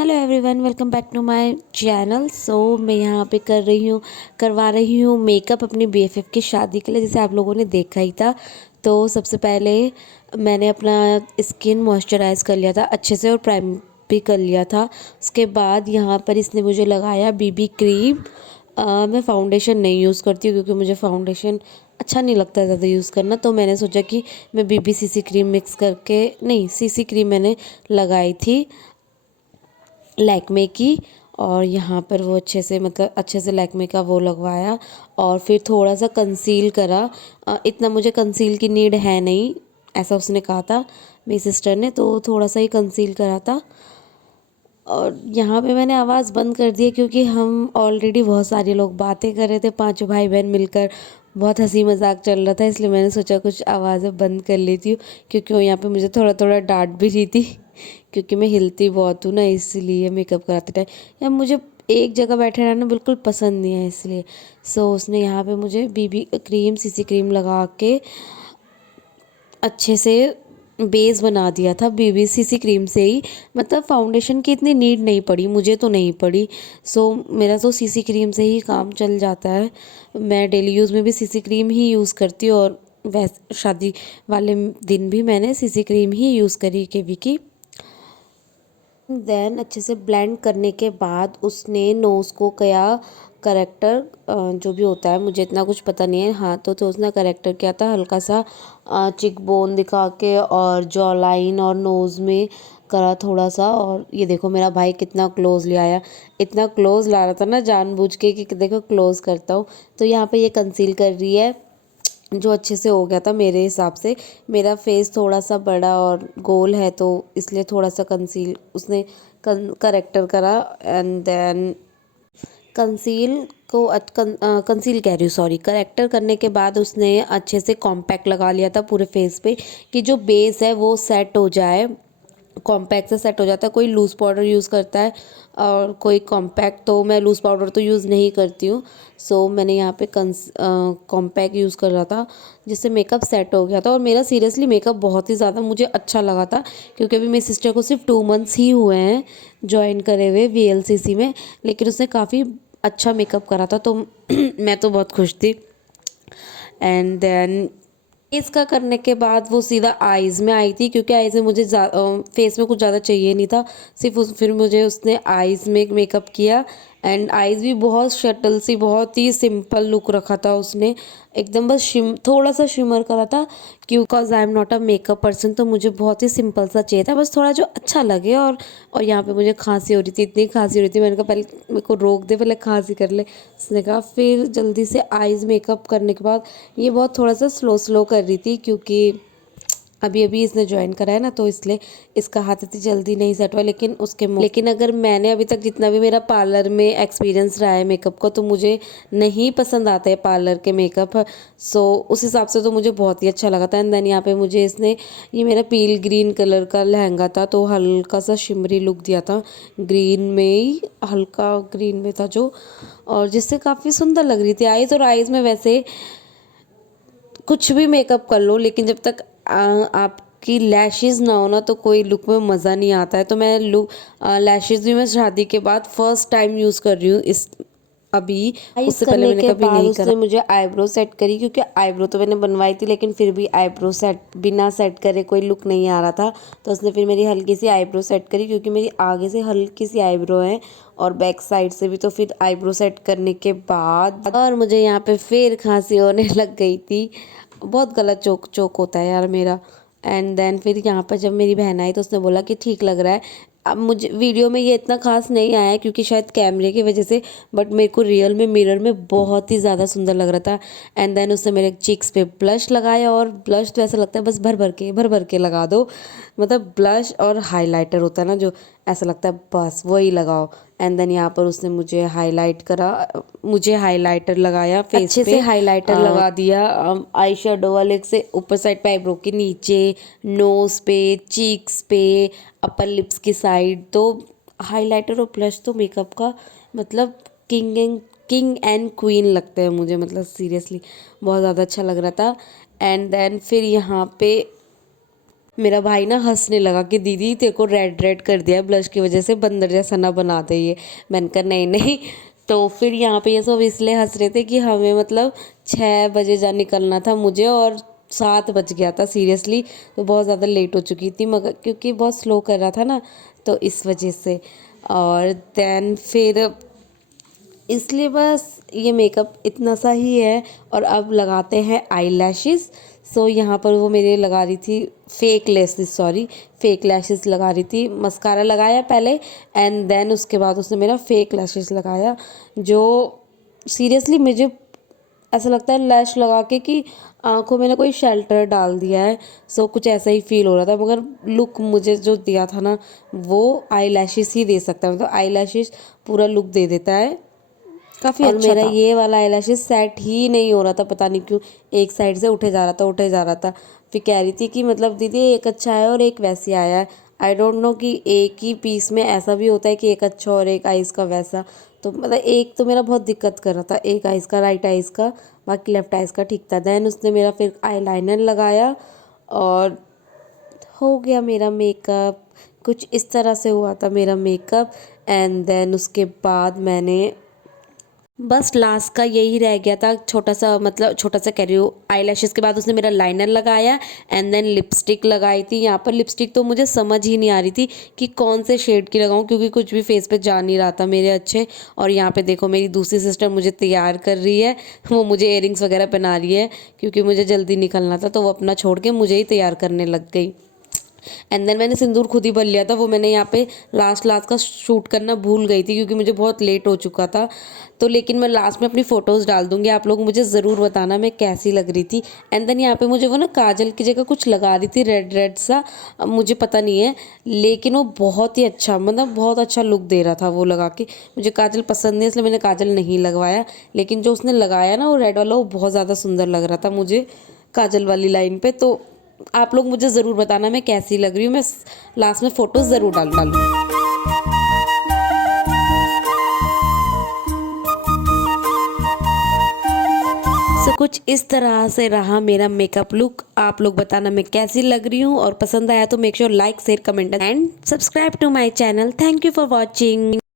Hello everyone, welcome back to my channel. मैं यहाँ पे करवा रही हूँ मेकअप अपनी बीएफएफ की शादी के लिए, जैसे आप लोगों ने देखा ही था। तो सबसे पहले मैंने अपना स्किन मॉइस्चराइज कर लिया था अच्छे से और प्राइम भी कर लिया था। उसके बाद यहाँ पर इसने मुझे लगाया बीबी क्रीम। मैं फाउंडेशन नहीं यूज़ करती हूँ क्योंकि मुझे फाउंडेशन अच्छा नहीं लगता ज़्यादा यूज़ करना। तो मैंने सोचा कि मैं बीबी सीसी क्रीम मिक्स करके, नहीं, सीसी क्रीम मैंने लगाई थी लैक्मे की। और यहाँ पर वो अच्छे से लैक्मे का वो लगवाया और फिर थोड़ा सा कंसील करा। इतना मुझे कंसील की नीड है नहीं, ऐसा उसने कहा था मेरी सिस्टर ने, तो थोड़ा सा ही कंसील करा था। और यहाँ पे मैंने आवाज़ बंद कर दी है क्योंकि हम ऑलरेडी बहुत सारे लोग बातें कर रहे थे, पांचों भाई बहन मिलकर। बहुत हंसी मजाक चल रहा था, इसलिए मैंने सोचा कुछ आवाज़ें बंद कर लेती हूँ क्योंकि वो यहाँ पे मुझे थोड़ा थोड़ा डांट भी रही थी क्योंकि मैं हिलती बहुत हूँ ना, इसलिए मेकअप कराते टाइम या मुझे एक जगह बैठे रहना बिल्कुल पसंद नहीं है, इसलिए। उसने यहाँ पे मुझे बीबी क्रीम सीसी क्रीम लगा के अच्छे से बेस बना दिया था बीबी सीसी क्रीम से ही। मतलब फाउंडेशन की इतनी नीड नहीं पड़ी, मुझे तो नहीं पड़ी। मेरा तो सीसी क्रीम से ही काम चल जाता है। मैं डेली यूज़ में भी सीसी क्रीम ही यूज़ करती हूँ और शादी वाले दिन भी मैंने सीसी क्रीम ही यूज़ करी केवी की। देन अच्छे से ब्लेंड करने के बाद उसने नोज़ को किया करेक्टर, जो भी होता है मुझे इतना कुछ पता नहीं है। हाँ, तो उसने करेक्टर किया था हल्का सा चिक बोन दिखा के, और जॉ लाइन और नोज़ में करा थोड़ा सा। और ये देखो मेरा भाई कितना क्लोज ले आया, इतना क्लोज ला रहा था ना जानबूझ के कि देखो क्लोज करता हूँ। तो यहाँ पे ये कंसील कर रही है, जो अच्छे से हो गया था मेरे हिसाब से। मेरा फेस थोड़ा सा बड़ा और गोल है तो इसलिए थोड़ा सा कंसील उसने करेक्टर करा। एंड देन कंसील को कंसील कह रही हूँ, सॉरी, करेक्टर करने के बाद उसने अच्छे से कॉम्पैक्ट लगा लिया था पूरे फेस पे कि जो बेस है वो सेट हो जाए। कॉम्पैक्ट से सेट हो जाता है। कोई लूज़ पाउडर यूज़ करता है और कोई कॉम्पैक्ट, तो मैं लूज़ पाउडर तो यूज़ नहीं करती हूँ। मैंने यहाँ पे कॉम्पैक्ट यूज़ कर रहा था जिससे मेकअप सेट हो गया था। और मेरा सीरियसली मेकअप बहुत ही ज़्यादा मुझे अच्छा लगा था क्योंकि अभी मेरी सिस्टर को सिर्फ 2 मंथ्स ही हुए हैं ज्वाइन करे हुए वीएलसीसी में, लेकिन उसने काफ़ी अच्छा मेकअप करा था, तो मैं तो बहुत खुश थी। एंड देन इसका करने के बाद वो सीधा आईज़ में आई थी क्योंकि आईज़ में मुझे फेस में कुछ ज़्यादा चाहिए नहीं था, फिर मुझे उसने आईज़ में मेकअप किया। एंड आईज़ भी बहुत शटल सी, बहुत ही सिंपल लुक रखा था उसने, एकदम बस थोड़ा सा शिमर करा था because I am not a makeup person, तो मुझे बहुत ही सिंपल सा चाहिए था, बस थोड़ा जो अच्छा लगे। और यहाँ पे मुझे खांसी हो रही थी, इतनी खांसी हो रही थी, मैंने कहा पहले मेरे को रोक दे, पहले खांसी कर ले। उसने कहा फिर जल्दी से आईज़ मेकअप करने के बाद ये बहुत थोड़ा सा स्लो स्लो कर रही थी क्योंकि अभी अभी इसने ज्वाइन करा है ना, तो इसलिए इसका हाथ इतनी जल्दी नहीं सेट हुआ। लेकिन अगर मैंने अभी तक जितना भी मेरा पार्लर में एक्सपीरियंस रहा है मेकअप का, तो मुझे नहीं पसंद आते हैं पार्लर के मेकअप। उस हिसाब से तो मुझे बहुत ही अच्छा लगा था। एंड देन यहाँ पे मुझे इसने, ये मेरा पील ग्रीन कलर का लहंगा था तो हल्का सा शिमरी लुक दिया था, ग्रीन में ही, हल्का ग्रीन में था जो, और जिससे काफ़ी सुंदर लग रही थी आईज। और आईज में वैसे कुछ भी मेकअप कर लो लेकिन जब तक आपकी लैशेज़ ना हो ना तो कोई लुक में मज़ा नहीं आता है। तो मैं लैशेज़ भी मैं शादी के बाद फर्स्ट टाइम यूज़ कर रही हूँ इस अभी। उससे पहले मैंने कभी नहीं करा। उसने मुझे आईब्रो सेट करी क्योंकि आईब्रो तो मैंने बनवाई थी लेकिन फिर भी आईब्रो सेट बिना सेट करे कोई लुक नहीं आ रहा था, तो उसने फिर मेरी हल्की सी आईब्रो सेट करी क्योंकि मेरी आगे से हल्की सी आईब्रो है और बैक साइड से भी। तो फिर आईब्रो सेट करने के बाद और मुझे यहाँ पे फिर खांसी होने लग गई थी, बहुत गला चोक चोक होता है यार मेरा। एंड देन फिर यहाँ पर जब मेरी बहन आई तो उसने बोला कि ठीक लग रहा है। अब मुझे वीडियो में ये इतना खास नहीं आया क्योंकि शायद कैमरे की वजह से, बट मेरे को रियल में मिरर में बहुत ही ज़्यादा सुंदर लग रहा था। एंड देन उसने मेरे चीक्स पे ब्लश लगाया, और ब्लश तो ऐसा लगता है बस भर भर के लगा दो। मतलब ब्लश और हाइलाइटर होता है ना जो, ऐसा लगता है बस वही लगाओ। एंड देन यहाँ पर उसने मुझे हाईलाइट करा, मुझे हाइलाइटर लगाया फेस पे, अच्छे से हाइलाइटर लगा दिया आई शेडो वाले से ऊपर साइड पे, आईब्रो के नीचे, नोज पे, चीक्स पे, अपर लिप्स की साइड। तो हाइलाइटर और ब्लश तो मेकअप का मतलब किंग एंड क्वीन लगते हैं मुझे, मतलब सीरियसली बहुत ज़्यादा अच्छा लग रहा था। एंड देन फिर यहाँ पे मेरा भाई ना हंसने लगा कि दीदी तेरे को रेड रेड कर दिया ब्लश की वजह से, बंदर जैसा ना बना दे ये। मैंने कहा नहीं नहीं। तो फिर यहाँ पे ये सब इसलिए हंस रहे थे कि हमें मतलब 6 बजे जा निकलना था मुझे, और 7 बज गया था सीरियसली। तो बहुत ज़्यादा लेट हो चुकी थी, मगर क्योंकि बहुत स्लो कर रहा था ना, तो इस वजह से। और देन फिर इसलिए बस ये मेकअप इतना सा ही है। और अब लगाते हैं आई लैशेस। सो यहाँ पर वो मेरे लगा रही थी fake lashes, sorry fake lashes लगा रही थी। मस्कारा लगाया पहले एंड देन उसके बाद उसने मेरा फेक लैशेस लगाया, जो सीरियसली मुझे ऐसा लगता है लैश लगा के कि आंखों में ना कोई शेल्टर डाल दिया है। सो कुछ ऐसा ही फील हो रहा था, मगर लुक मुझे जो दिया था ना वो आई लैशेस ही दे सकता है, मतलब आई लैशेस पूरा लुक दे देता है। काफ़ी अच्छा था। और मेरा ये वाला आईलैशेस सेट ही नहीं हो रहा था, पता नहीं क्यों एक साइड से उठे जा रहा था उठे जा रहा था। फिर कह रही थी कि मतलब दीदी एक अच्छा है और एक वैसे आया है। आई डोंट नो कि एक ही पीस में ऐसा भी होता है कि एक अच्छा और एक आइज़ का वैसा। तो मतलब एक तो मेरा बहुत दिक्कत कर रहा था, एक आइज़ का राइट आइज़ का, बाकी लेफ्ट आइज़ का ठीक था। देन उसने मेरा फिर आई लाइनर लगाया और हो गया मेरा मेकअप। कुछ इस तरह से हुआ था मेरा मेकअप। एंड देन उसके बाद मैंने बस लास्ट का यही रह गया था छोटा सा, मतलब छोटा सा कह रही हूँ, आई लैशेज़ के बाद उसने मेरा लाइनर लगाया एंड देन लिपस्टिक लगाई थी। यहाँ पर लिपस्टिक तो मुझे समझ ही नहीं आ रही थी कि कौन से शेड की लगाऊं, क्योंकि कुछ भी फेस पे जा नहीं रहा था मेरे अच्छे। और यहाँ पे देखो मेरी दूसरी सिस्टर मुझे तैयार कर रही है, वो मुझे इयररिंग्स वगैरह पहना रही है क्योंकि मुझे जल्दी निकलना था, तो वो अपना छोड़ के मुझे ही तैयार करने लग गई। एंड देन मैंने सिंदूर खुद ही भर लिया था, वो मैंने यहाँ पे लास्ट लास्ट का शूट करना भूल गई थी क्योंकि मुझे बहुत लेट हो चुका था। तो लेकिन मैं लास्ट में अपनी फ़ोटोज़ डाल दूँगी, आप लोग मुझे ज़रूर बताना मैं कैसी लग रही थी। एंड देन यहाँ पे मुझे वो ना काजल की जगह कुछ लगा रही थी रेड रेड सा, अब मुझे पता नहीं है, लेकिन वो बहुत ही अच्छा, मतलब बहुत अच्छा लुक दे रहा था वो लगा के। मुझे काजल पसंद नहीं इसलिए मैंने काजल नहीं लगवाया, लेकिन जो उसने लगाया ना वो रेड वाला, वो बहुत ज़्यादा सुंदर लग रहा था मुझे काजल वाली लाइन पे। तो आप लोग मुझे ज़रूर बताना मैं कैसी लग रही हूँ, मैं लास्ट में फ़ोटोज़ ज़रूर डालूँ। सो कुछ इस तरह से रहा मेरा मेकअप लुक। आप लोग बताना मैं कैसी लग रही हूँ, और पसंद आया तो make sure like share comment and subscribe to my channel. Thank you for watching.